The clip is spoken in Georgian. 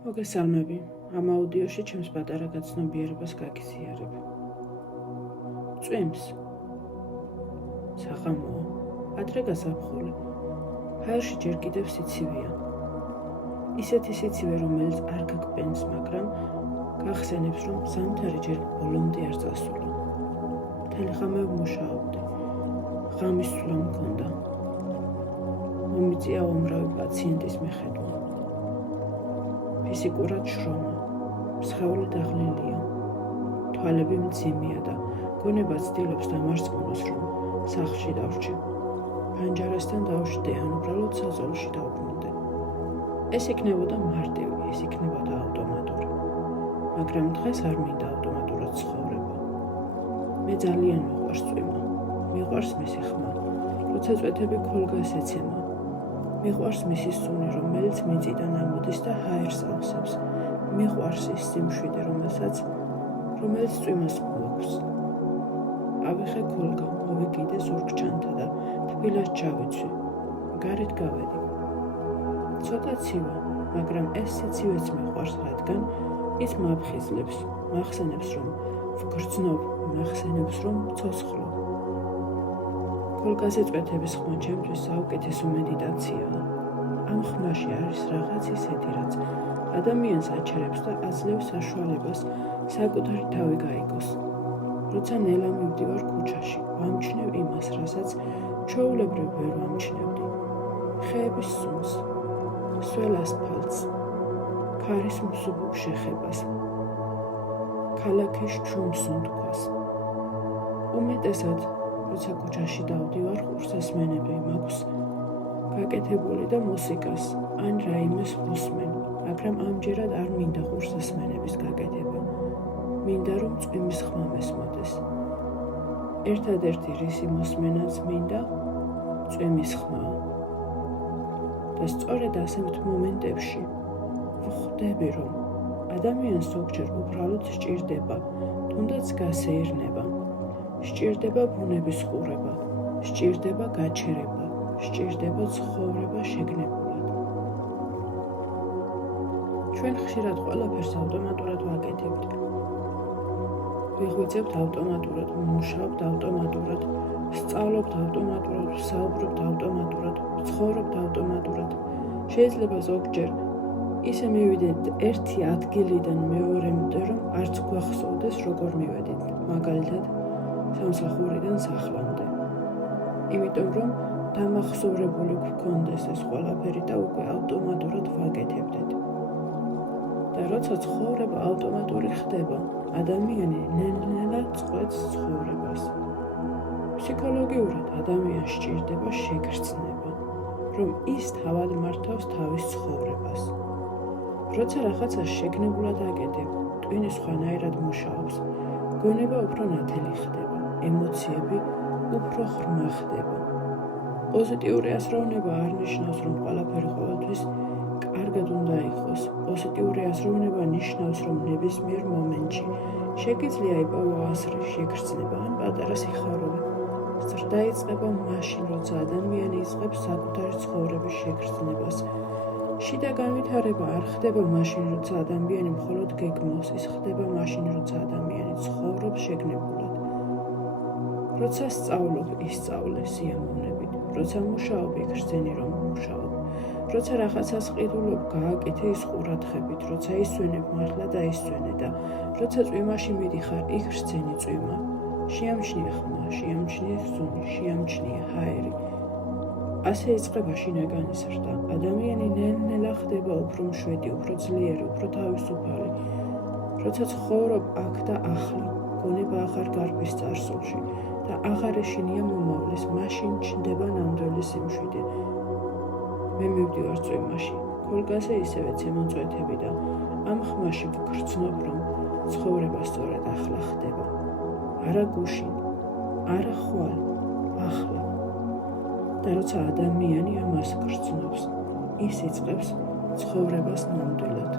მოგესალმები. ამ აუდიოში ჩემს პატარა გაცნობიერებას გაგიზიარებ. წვიმს. საღამოა. ადრე გაზაფხული. ჰაერში ჯერ კიდევ სიცივეა. ისეთი სიცივე, რომელიც არ გაგბენს, მაგრამ გახსენებს, რომ ზამთარი ჯერ ბოლომდე არ წასულა. მთელი ღამე ვმუშაობდი. ღამის სვლა მქონდა. მომიწია უამრავი პაციენტის მიხედვა. ფიზიკურად შრომა, სხეული დაღლილია, თვალები მძიმეა და გონება ცდილობს დამარცხოს, რომ სახლში დავრჩე. პანჯარასთან დავშდე, ან უბრალოდ საზოლში დავბრუნდე. ეს იქნებოდა მარტივი, ეს იქნებოდა ავტომატური. მაგრამ დღეს არ მინდა ავტომატურად ცხოვრება. მე ძალიან მიყვარს წვიმა, მიყვარს მისი ხმა, როცა წვეთები ქოლგას ეცემა. მიყვარს მისი სუნი, რომელიც მიწიდან ამოდის და ჰაერს ავსებს. მიყვარს ის სიმშვიდე, რომელიც წვიმას გვაქვს. ავიხე ქოლგა, მოვიკიდე ზურგჩანთა და თბილად ჩავიცვი. გარეთ გავედი. ცოტა ცივა, მაგრამ ეს სიცივეც მიყვარს, რადგან ის მაფხიზლებს, მახსენებს, რომ ვგრძნობ, მახსენებს, რომ ვცოცხლობ. ქოლგაზე წვეთების ხმა ჩემთვის საუკეთესო მედიტაციაა. ამ ხმაში არის რაღაც ისეთი, რაც ადამიანს აჩერებს და აძლევს საშუალებას საკუთარი თავი გაიგოს. როცა ნელა მივდივარ ქუჩაში, ვამჩნევ იმას, რასაც ჩვეულებრივ ვერ ვამჩნევდი. ხეების სუნს, სველ ასფალტს, ქარის მსუბუქ შეხებას, ქალაქის ჩუმს უნდქვას. უმეტესად როცა ქუჩაში დავდივარ, ხურსასმენები მაქვს გაკეთებული და მუსიკას ან რაიმეს ვუსმენ, მაგრამ ამჯერად არ მინდა ხურსასმენების გაკეთება. მინდა რომ წვიმის ხმა მესმოდეს. ერთადერთი რისი მოსმენაც მინდა წვიმის ხმა. და სწორედ ასეთ მომენტებში ვხვდები, რომ ადამიანს ზოგჯერ უბრალოდ სჭირდება, თუნდაც გასეირნება. სჭირდება ბუნების ყურება, სჭირდება გაჩერება, სჭირდება ცხოვრება შეგნებულად. ჩვენ ხშირად ყველაფერს ავტომატურად ვაკეთებთ. ვიღვიძებთ ავტომატურად, ვმუშაობთ ავტომატურად, ვსწავლობთ ავტომატურად, ვსაუბრობთ ავტომატურად, ვცხოვრობთ ავტომატურად. შეიძლება ზოგჯერ ისე მივიდეთ ერთი ადგილიდან მეორემდე, რომ არც გვახსოვდეს, როგორ მივედით, მაგალითად სამსახურიდან სახლამდე. იმიტომ რომ დამახსოვრებული გვქონდეს ეს ყველაფერი და უკვე ავტომატურად ვაკეთებდეთ. და როცა ცხოვრება ავტომატური ხდება, ადამიანი ნელ-ნელა წყვეტს ცხოვრებას. ფსიქოლოგიურად ადამიანს სჭირდება შეგრძნება, რომ ის თავად მართავს თავის ცხოვრებას. როცა რაღაცას შეგნებულად აკეთებ, ტვინი სხვანაირად მუშაობს, გონება უფრო ნათელი ხდება, ემოციები უფრო ღრმა ხდება. პოზიტიური აზროვნება არ ნიშნავს, რომ ყველაფერი ყოველთვის კარგად უნდა იყოს. პოზიტიური აზროვნება ნიშნავს, რომ ნებისმიერ მომენტში შეგიძლია იპოვო ასრი შეგრძნება ან პატარა სიხარული. ზრდა იწყება მაშინ, როცა ადამიანი იწყებს საკუთარი ცხოვრების შეგრძნებას. შიდა განვითარება არ ხდება მაშინ, როცა ადამიანი მხოლოდ გეგმავს, ის ხდება მაშინ, როცა ადამიანი ცხოვრობს შეგნებულად. როცა სწავლობ, ისწავლე სიამოვნებით. როცა მუშაობ, იგრძენი რომ მუშაობ. როცა რაღაცას ყიდულობ, გააკეთე ის ყურადღებით. როცა ისვენებ, მართლა დაისვენე და როცა წვიმაში მიდიხარ, იგრძენი წვიმა. შეამჩნიე ხმა, შეამჩნიე სუნი, შეამჩნიე ჰაერი. ასე იწყება შინაგანი ზრდა. ადამიანი ნელ-ნელა ხდება უფრო მშვიდი, უფრო ძლიერი, უფრო თავისუფალი. როცა ცხოვრობ აქ და ახლა, გონება აღარ გარბის წარსულში და აღარ ეშინია მომავლის, მაშინ ჩნდება ნამდვილი სიმშვიდე. მე მივდივარ წვიმაში, ქოლგაზე ისევე ცემოწვეთები და ამ ხმაში ვგრძნობ, რომ ცხოვრება სწორედ ახლა ხდება. არა გუშინ, არა ხვალ, ახლა. და როცა ადამიანი ამას გრძნობს, ის იწყებს ცხოვრებას ნამდვილად.